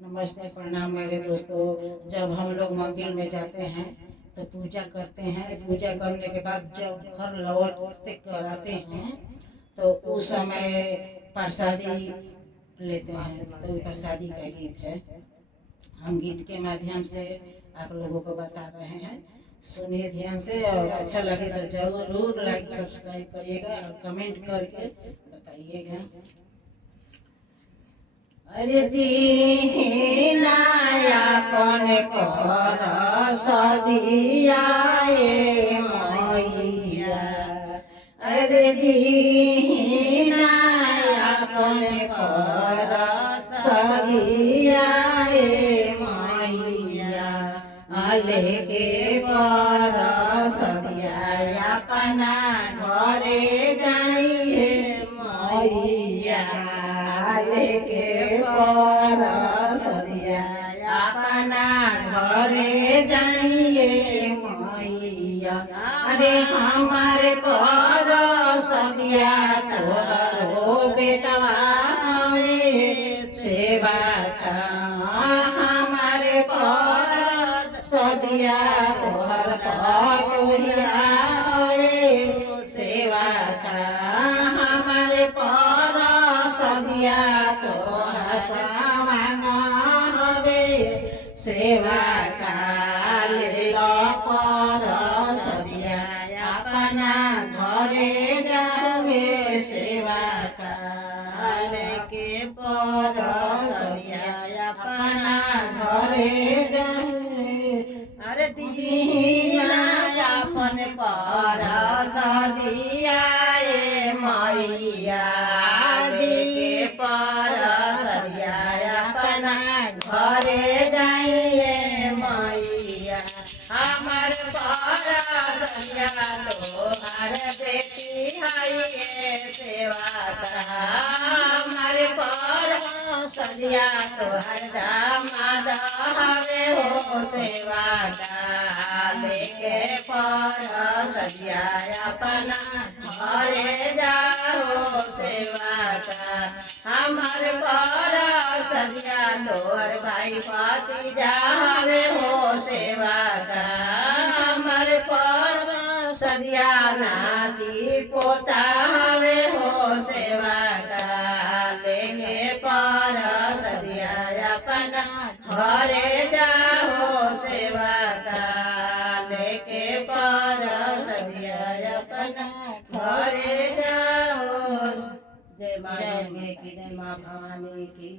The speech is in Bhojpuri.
नमस्ते प्रणाम मेरे दोस्तों। जब हम लोग मंदिर में जाते हैं तो पूजा करते हैं। पूजा करने के बाद जब घर लौट से कर आते हैं तो उस समय प्रसादी लेते हैं। तो प्रसादी का गीत है। हम गीत के माध्यम से आप लोगों को बता रहे हैं। सुनिए ध्यान से, और अच्छा लगे तो जरूर लाइक सब्सक्राइब करिएगा और कमेंट करके बताइएगा। अरे दीनायापन पर सदिया मैया, अरे दीनायापन पर सदिया मैया, आले के पर सदिया अपना घरे जाइए मैया, के पर सदिया अपना घरे जाइए मैया। अरे हमारे पर सदिया तोहरो बेटवा सेवा का, हमारे पर सदिया तोहर कहिया सेवा का, हमारे पर सदिया तो हवे सेवा काल पर सदिया अपना घरे जावे सेवा काल के पर सदिया अपना घरे जावे। अरे दीनायापन पर सदिया मैया, पर सदिया अपना घरे जाइए मैया, हमार पर सदिया तोहार बेटी है सेवा का, हमारे पर सदिया तोहर दामाद हवे हो सेवा का, लेके पर सदिया अपना घरे जाओ सेवा का, हमार पर सदिया तोहर भाई पति जावे हो सेवा का, हमार पर सदिया नाती पोता हवे हो सेवा का, लेके पर सदिया अपना घरे जाओ सेवा का, लेके पर सदिया अपना घरे जाओ। जय माँ दुर्गे की, जय माँ भवानी की।